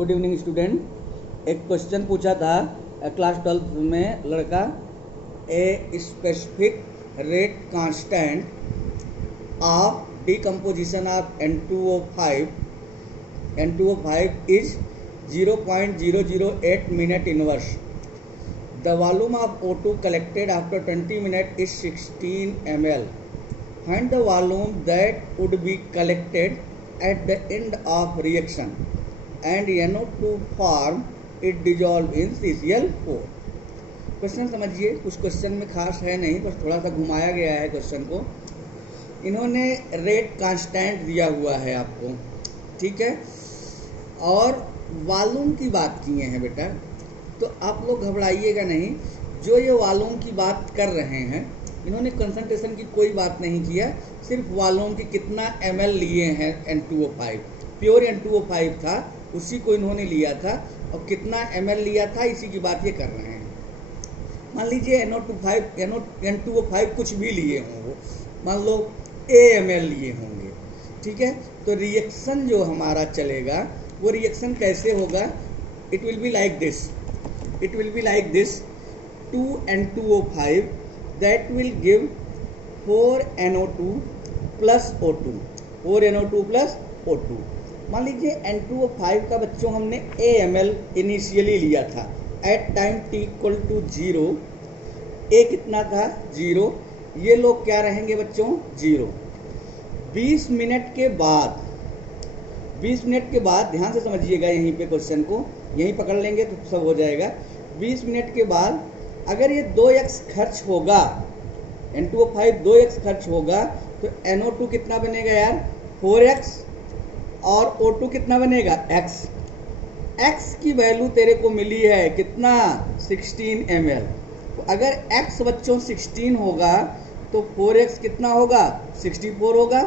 Good evening student. एक question पूछा था क्लास 12 में लड़का, a specific rate constant of decomposition of N2O5 is 0.008 minute inverse. The volume of O2 collected after 20 minutes is 16 ml. Find the volume that would be collected at the end of reaction and NO2 form it dissolve in CCl4. Question समझिए, कुछ question में खास है नहीं, बस थोड़ा सा घुमाया गया है क्वेश्चन को। इन्होंने रेट कांस्टेंट दिया हुआ है आपको, ठीक है, और वॉल्यूम की बात किए हैं बेटा। तो आप लोग घबराइएगा नहीं, जो ये वॉल्यूम की बात कर रहे हैं इन्होंने कंसंट्रेशन की कोई बात नहीं किया, सिर्फ वॉल्यूम की कितना ml लिए हैं N2O5, प्योर N2O5 था उसी को इन्होंने लिया था और कितना ml लिया था इसी की बात ये कर रहे हैं। मान लीजिए N2O5 कुछ भी लिए हों, वो मान लो AML लिए होंगे, ठीक है। तो रिएक्शन जो हमारा चलेगा वो रिएक्शन कैसे होगा? It will be like this 2 N2O5 that will give 4 NO2 plus O2, 4 NO2 plus O2। मान लीजिए N2O5 का बच्चों हमने AML इनिशियली लिया था at time t equal to 0। A कितना था? 0। ये लोग क्या रहेंगे बच्चों? 0। 20 मिनट के बाद ध्यान से समझिएगा, यहीं पे क्वेश्चन को यहीं पकड़ लेंगे तो सब हो जाएगा। 20 मिनट के बाद अगर ये 2x खर्च होगा, N2O5 2x खर्च होगा, तो NO2 कितना बनेगा यार? 4x, और O2 कितना बनेगा? x। x की वैल्यू तेरे को मिली है कितना? 16 ml। तो अगर x बच्चों 16 होगा तो 4x कितना होगा? 64 होगा,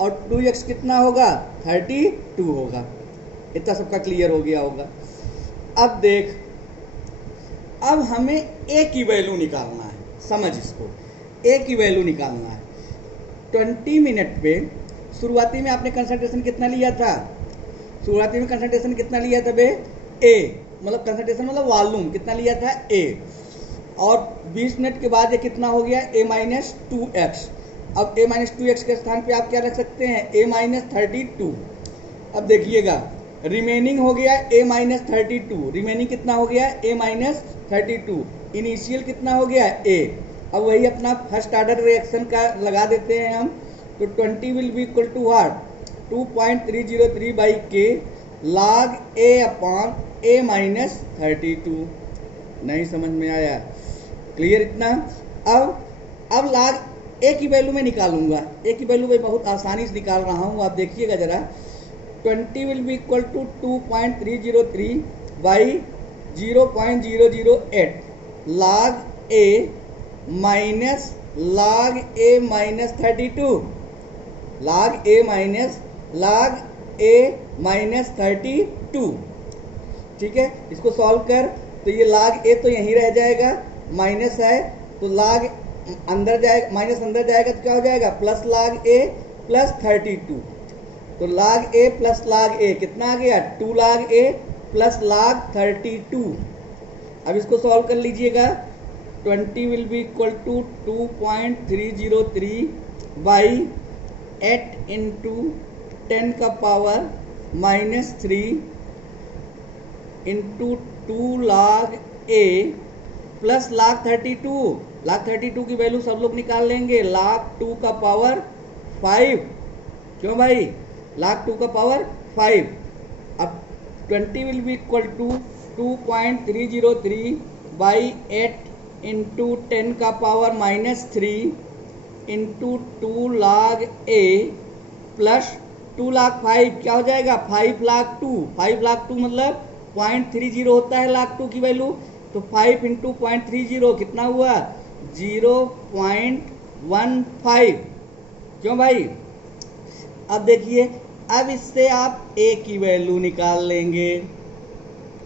और 2x कितना होगा? 32 होगा। इतना सबका क्लियर हो गया होगा। अब देख, अब हमें A की वैल्यू निकालना है, समझ इसको, A की वैल्यू निकालना है। 20 मिनट पे शुरुआती में आपने कंसंट्रेशन कितना लिया था? शुरुआती में कंसंट्रेशन कितना लिया था बे? A, मतलब कंसंट्रेशन मतलब वॉल्यूम कितना लिया था? A। और 20 मिनट के बाद ये कितना हो गया? A-2x। अब A-2x के स्थान पे आप क्या रख सकते हैं? A-32। अब देखिएगा, रिमेनिंग हो गया A-32। रिमेनिंग कितना हो गया? A-32। इनिशियल कितना हो गया? A। अब वही अपना फर्स्ट ऑर्डर रिएक्शन का लगा देते हैं हम, तो 20 will be equal to what? 2.303 by K log A upon A-32। नहीं समझ में आया? क्लियर इतना? अब log A की वैल्यू में निकालूंगा। A की वैल्यू मैं बहुत आसानी से निकाल रहा हूँ, आप देखिएगा जरा। 20 will be equal to 2.303 by 0.008 log A minus log A-32, log A-32, ठीक है। इसको सॉल्व कर तो ये log A तो यहीं रह जाएगा, माइनस है तो log अंदर जाएगा, माइनस अंदर जाएगा तो क्या हो जाएगा? Plus log A plus 32। तो log A plus log A कितना आ गया? 2 log A प्लस log 32। अब इसको सॉल्व कर लीजिएगा। 20 will be equal to 2.303 by 8 into 10 का power minus 3 into 2 log A plus log 32। log 32 की वैल्यू सब लोग निकाल लेंगे, log 2 का पावर 5। क्यों भाई? log 2 का पावर 5। अब 20 will be equal to 2.303 by 8 into 10 का power minus 3 into 2 log A plus 2 log 5। क्या हो जाएगा? 5 log 2। 5 log 2 मतलब 0.30 होता है log 2 की वैल्यू, तो 5 इंटू 0.30 कितना हुआ? 0.15। क्यों भाई? अब देखिए, अब इससे आप A की वैल्यू निकाल लेंगे,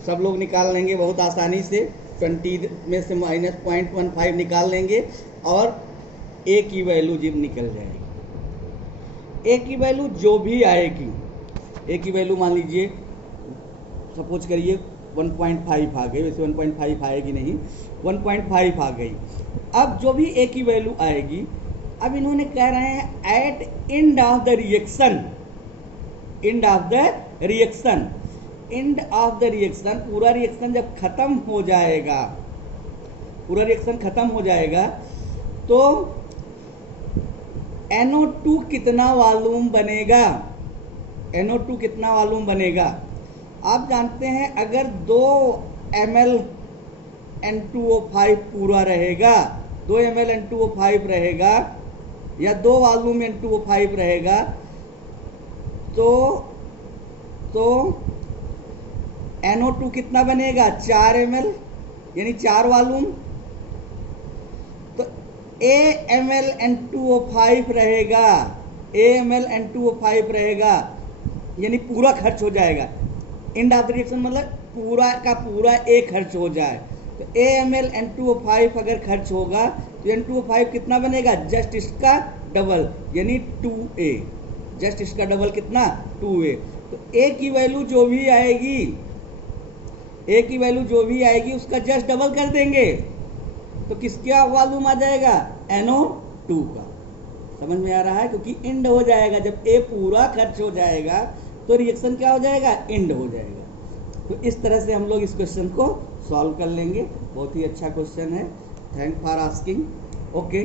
सब लोग निकाल लेंगे बहुत आसानी से। 20 में से माइनस 0.15 निकाल लेंगे और A की वैल्यू जब निकल जाएगी। A की वैल्यू जो भी आएगी, A की वैल्यू मान लीजिए सपोज करिए 1.5 आ गई, वैसे 1.5 आएगी नहीं, 1.5 आ गई। अब जो भी ए की वैल्यू आएगी, अब इन्होंने कह रहे हैं at end of the reaction, end of the reaction, end of the reaction, पूरा रिएक्शन जब खत्म हो जाएगा, पूरा रिएक्शन खत्म हो जाएगा तो NO2 कितना वॉल्यूम बनेगा, NO2 कितना वॉल्यूम बनेगा। आप जानते हैं अगर 2 ml N2O5 पूरा रहेगा, 2 ml N2O5 रहेगा या 2 वॉल्यूम N2O5 रहेगा तो NO2 कितना बनेगा, 4 ml, यानी 4 वॉल्यूम। तो A ml N2O5 रहेगा, A ml N2O5 रहेगा, यानी पूरा खर्च हो जाएगा। एंड ऑफ द रिएक्शन मतलब पूरा का पूरा A खर्च हो जाए। तो A ml N2O5 अगर खर्च होगा तो N2O5 कितना बनेगा, जस्ट इसका डबल, यानी 2A, जस्ट इसका डबल कितना, 2A। तो A की वैल्यू जो भी आएगी, A की वैल्यू जो भी आएगी उसका जस्ट डबल कर देंगे तो किसका वॉल्यूम आ जाएगा, NO2 का। समझ में आ रहा है, क्योंकि एंड हो जाएगा, जब A पूरा खर्च हो जाएगा तो रिएक्शन क्या हो जाएगा, एंड हो जाएगा। तो इस तरह से हम लोग इस क्वेश्चन को सॉल्व कर लेंगे। बहुत ही अच्छा क्वेश्चन है। Thank for asking. ओके।